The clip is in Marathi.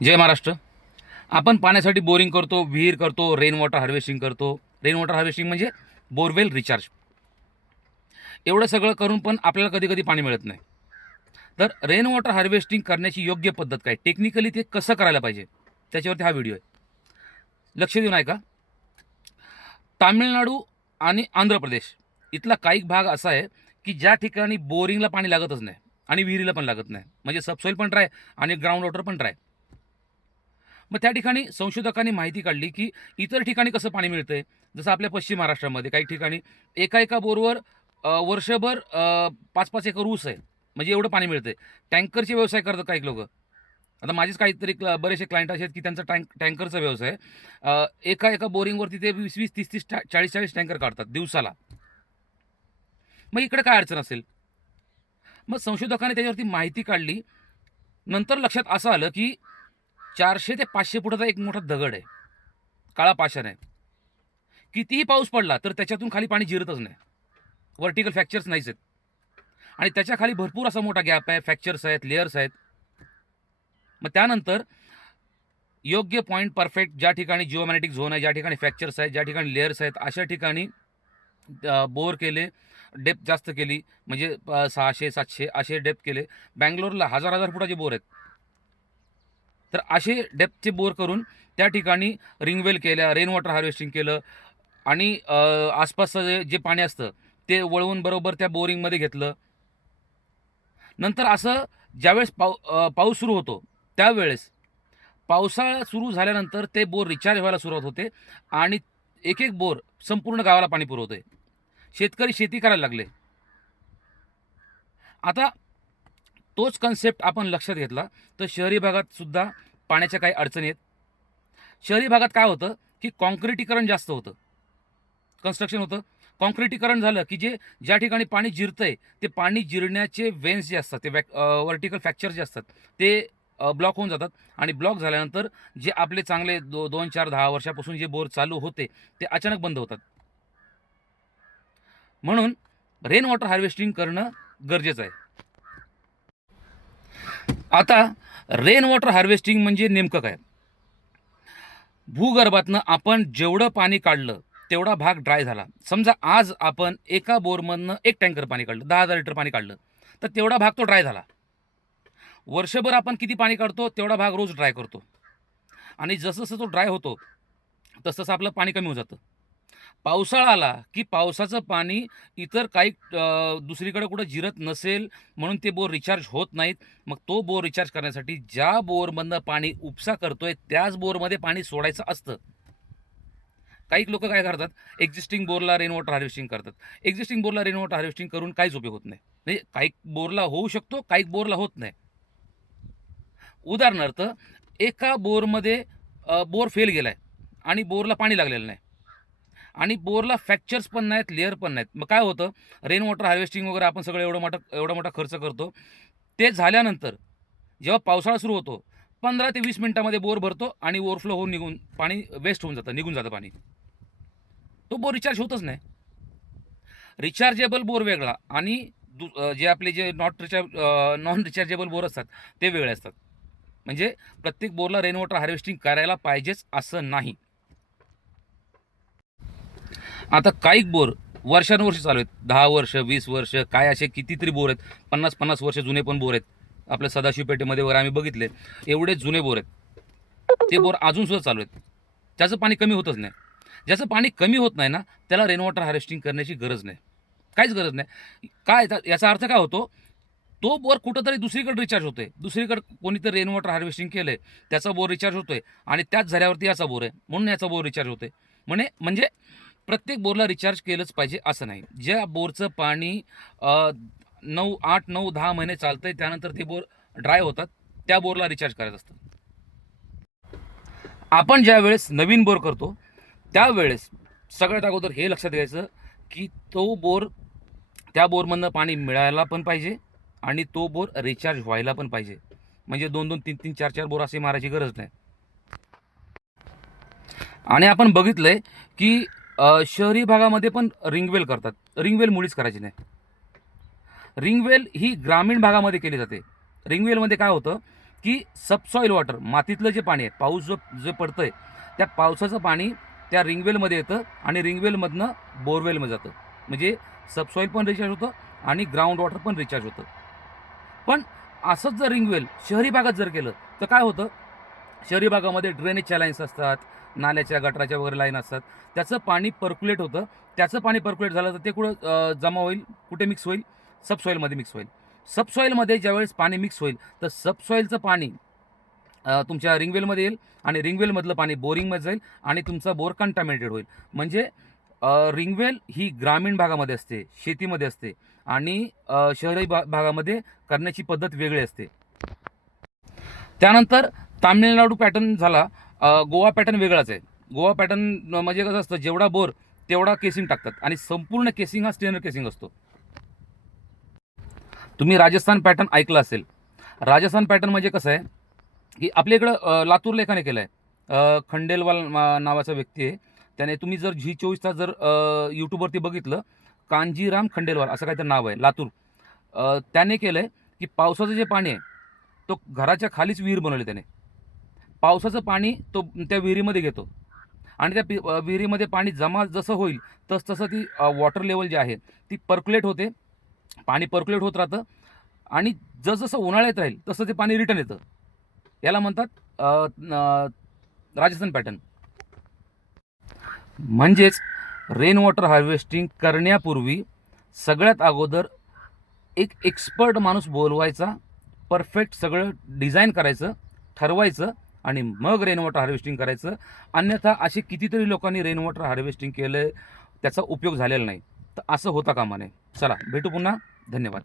जय महाराष्ट्र. आपण पाण्यासाठी बोरिंग करतो, विहीर करतो, रेन वॉटर हार्वेस्टिंग करतो. रेन वॉटर हार्वेस्टिंग म्हणजे बोरवेल रिचार्ज. एवढं सगळं करून पण आपल्याला कधी कधी पाणी मिळत नाही. तर रेन वॉटर हार्वेस्टिंग करण्याची योग्य पद्धत काय, टेक्निकली ते कसं करायला पाहिजे, त्याच्यावरती हा व्हिडिओ आहे. लक्ष देऊन ऐका. तामिळनाडू आणि आंध्र प्रदेश इथला काही भाग असा आहे की ज्या ठिकाणी बोरिंगला पाणी लागतच नाही आणि विहिरीला पण लागत नाही, म्हणजे सबसॉईल पण ड्राय आणि ग्राउंड वॉटर पण ड्राय. मग त्या ठिकाणी संशोधकांनी माहिती काढली की इतर ठिकाणी कसं पाणी मिळतंय. जसं आपल्या पश्चिम महाराष्ट्रामध्ये काही ठिकाणी एका एका बोरवर वर्षभर 5-5 एकर ऊस आहे, म्हणजे एवढं पाणी मिळतंय. टँकरचे व्यवसाय करतात काही लोक. आता माझेच काहीतरी बरेचसे क्लायंट असे आहेत की त्यांचा टँकरचा व्यवसाय आहे. एका एका बोरिंगवरती ते 20-20, 30-30, 40-40 टँकर काढतात दिवसाला. मग इकडे काय अडचण असेल. मग संशोधकांनी त्याच्यावरती माहिती काढली. नंतर लक्षात असं आलं की 400 ते 500 फुटाचा एक मोठा दगड आहे, काळा पाषाण आहे. कितीही पाऊस पडला तर त्याच्यातून खाली पाणी जिरतच नाही. व्हर्टिकल फ्रॅक्चर्स नाहीच आहेत. आणि त्याच्या खाली भरपूर असा मोठा गॅप आहे, फ्रॅक्चर्स आहेत, लेयर्स आहेत. मग त्यानंतर योग्य पॉईंट परफेक्ट, ज्या ठिकाणी जिओमॅग्नेटिक झोन आहे, ज्या ठिकाणी फ्रॅक्चर्स आहेत, ज्या ठिकाणी लेयर्स आहेत, अशा ठिकाणी बोर केले. डेप्थ जास्त केली, म्हणजे 600-700 असे डेप्थ केले. बँगलोरला 1000-1000 फुटाचे बोर आहेत. तर असे डेप्थचे बोर करून त्या ठिकाणी रिंगवेल केल्या, रेन वॉटर हार्वेस्टिंग केलं आणि आसपासचं जे पाणी असतं ते वळवून बरोबर त्या बोरिंगमध्ये घेतलं. नंतर असं ज्यावेळेस पाऊस सुरू होतो त्यावेळेस, पावसाळा सुरू झाल्यानंतर ते बोर रिचार्ज व्हायला सुरुवात होते आणि एक एक बोर संपूर्ण गावाला पाणी पुरवतोय. शेतकरी शेती करायला लागले. आता तोच कन्सेप्ट आपण लक्षात घेतला तर शहरी भागात सुद्धा पाण्याच्या काही अडचणी आहेत. शहरी भागात काय होतं की कॉन्क्रिटीकरण जास्त होतं, कन्स्ट्रक्शन होतं. कॉन्क्रिटीकरण झालं की ज्या ठिकाणी पाणी जिरतंय ते पाणी जिरण्याचे वेन्स जे असतात, ते व्हर्टिकल फ्रॅक्चर जे असतात ते ब्लॉक होऊन जातात. आणि ब्लॉक झाल्यानंतर जे आपले चांगले 2-4-10 वर्षापासून जे बोर चालू होते ते अचानक बंद होतात. म्हणून रेन वॉटर हार्वेस्टिंग करणं गरजेचं आहे. आता रेन वॉटर हार्वेस्टिंग म्हणजे नेमकं काय. भूगर्भातनं आपण जेवढं पाणी काढलं तेवढा भाग ड्राय झाला. समजा आज आपण एका बोरमधनं 1 टँकर पाणी काढलं, 10,000 लिटर पाणी काढलं, तर तेवढा भाग तो ड्राय झाला. वर्षभर आपण किती पाणी काढतो तेवढा भाग रोज ड्राय करतो. आणि जसं तो ड्राय होतो तसं आपलं पाणी कमी होत जातं. पावसाळा आला की पावसाचं पाणी इतर काही दुसरीकडे कुठं जिरत नसेल म्हणून ते बोर रिचार्ज होत नाहीत. मग तो बोर रिचार्ज करण्यासाठी ज्या बोरमधनं पाणी उपसा करतोय त्याच बोरमध्ये पाणी सोडायचं असतं. काही लोक काय करतात, एक्झिस्टिंग बोरला रेन वॉटर हार्वेस्टिंग करतात. एक्झिस्टिंग बोरला रेन वॉटर हार्वेस्टिंग करून काहीच उपयोग होत नाही. म्हणजे काही बोरला होऊ शकतो, काही बोरला होत नाही. उदाहरणार्थ, एका बोरमध्ये बोर फेल गेलाय आणि बोरला पाणी लागलेलं नाही आणि बोरला फ्रॅक्चर्स पण नाहीत, लेअर पण नाहीत. मग काय होतं, रेन वॉटर हार्वेस्टिंग वगैरे आपण सगळं एवढा मोठा खर्च करतो. ते झाल्यानंतर जेव्हा पावसाळा सुरू होतो 15 ते 20 मिनिटामध्ये बोर भरतो आणि ओव्हरफ्लो होऊन निघून पाणी वेस्ट होऊन जातं, निघून जातं पाणी. तो बोर रिचार्ज होतच नाही. रिचार्जेबल बोर वेगळा आणि जे आपले जे नॉन रिचार्जेबल बोर असतात ते वेगळे असतात. म्हणजे प्रत्येक बोरला रेन वॉटर हार्वेस्टिंग करायला पाहिजेच असं नाही. आता काही बोर वर्षानुवर्ष चालू आहेत, 10 वर्ष, 20 वर्ष, काय असे कितीतरी बोर आहेत. 50-50 वर्ष जुने पण बोर आहेत. आपल्या सदाशिव पेठेमध्ये वगैरे आम्ही बघितले, एवढे जुने बोर आहेत. ते बोर अजूनसुद्धा चालू आहेत. त्याचं पाणी कमी होतच नाही. ज्याचं पाणी कमी होत नाही ना त्याला रेन वॉटर हार्वेस्टिंग करण्याची गरज नाही, काहीच गरज नाही. काय याचा अर्थ काय होतो, तो बोर कुठंतरी दुसरीकडे रिचार्ज होतोय, दुसरीकडे कोणीतरी रेन वॉटर हार्वेस्टिंग केलंय, त्याचा बोर रिचार्ज होतोय आणि त्याच झऱ्यावरती याचा बोर आहे म्हणून याचा बोर रिचार्ज होतोय. म्हणजे प्रत्येक बोरला रिचार्ज केलंच पाहिजे असं नाही. ज्या बोरचं पाणी 8-9-10 महिने चालतंय त्यानंतर ते बोर ड्राय होतात, त्या बोरला रिचार्ज करायचं असतं. आपण ज्या वेळेस नवीन बोर करतो त्यावेळेस सगळ्यात अगोदर हे लक्षात घ्यायचं की तो बोर, त्या बोरमधनं पाणी मिळायला पण पाहिजे आणि तो बोर रिचार्ज व्हायला पण पाहिजे. म्हणजे 2-2, 3-3, 4-4 बोर असे मारायची गरज नाही. आणि आपण बघितलंय की शहरी भागामध्ये पण रिंगवेल करतात. रिंगवेल मुळीच करायची नाही. रिंगवेल ही ग्रामीण भागामध्ये केली जाते. रिंगवेलमध्ये काय होतं की सबसॉईल वॉटर, मातीतलं जे पाणी आहे, पाऊस जे पडतं आहे त्या पावसाचं पाणी त्या रिंगवेलमध्ये येतं आणि रिंगवेलमधनं बोरवेलमध्ये जातं. म्हणजे सबसॉईल पण रिचार्ज होतं आणि ग्राउंड वॉटर पण रिचार्ज होतं. पण असंच जर रिंगवेल शहरी भागात जर केलं तर काय होतं, शहरी भागामध्ये ड्रेनेजच्या लाईन्स असतात, नाल्याच्या गटाराच्या वगैरे लाईन असतात. त्याचं पाणी पर्क्युलेट होतं. त्याचं पाणी पर्क्युलेट झालं तर ते जमा होईल, कुठे मिक्स होईल, सबसॉईलमध्ये मिक्स होईल. सबसॉईलमध्ये ज्यावेळेस पाणी मिक्स होईल तर सबसॉईलचं पाणी तुमच्या रिंगवेलमध्ये येईल आणि रिंगवेलमधलं पाणी बोरिंगमध्ये जाईल आणि तुमचा बोर कंटॅमिनेटेड होईल. म्हणजे रिंगवेल ही ग्रामीण भागामध्ये असते, शेतीमध्ये असते आणि शहरी भागामध्ये करण्याची पद्धत वेगळी असते. त्यानंतर तामिळनाडू पॅटर्न झाला. गोवा पॅटर्न वेगळाच आहे. गोवा पॅटर्न म्हणजे कसं असतं, जेवढा बोर तेवढा केसिंग टाकतात आणि संपूर्ण केसिंग हा स्टेनर केसिंग असतो. तुम्ही राजस्थान पॅटर्न ऐकलं असेल. राजस्थान पॅटर्न म्हणजे कसं आहे की आपल्या इकडं लातूरला एकाने केलं आहे. खंडेलवाल नावाचा व्यक्ती आहे. त्याने, तुम्ही जर झी 24 तास जर यूट्यूबवरती बघितलं, कांजीराम खंडेलवाल असं काहीतरी नाव आहे, लातूर. त्याने केलं आहे की पावसाचं जे पाणी आहे तो घराच्या खालीच विहीर बनवली त्याने. पावसाचं पाणी तो त्या विहिरीमध्ये घेतो आणि त्या विहिरीमध्ये पाणी जमा जसं होईल तसं ती वॉटर लेवल जी आहे ती पर्क्युलेट होते. पाणी पर्क्युलेट होत राहतं आणि जसजसं उन्हाळ्यात राहील तसं ते पाणी रिटर्न येतं. याला म्हणतात राजस्थान पॅटर्न. म्हणजेच रेन वॉटर हार्वेस्टिंग करण्यापूर्वी सगळ्यात अगोदर एक एक्सपर्ट माणूस बोलवायचा, परफेक्ट सगळं डिझाईन करायचं, ठरवायचं आणि मग रेन वॉटर हार्वेस्टिंग करायचं. अन्यथा असे कितीतरी लोकांनी रेन वॉटर हार्वेस्टिंग केलं, त्याचा उपयोग झालेला नाही. तर असं होता कामा नये. चला भेटू पुन्हा. धन्यवाद.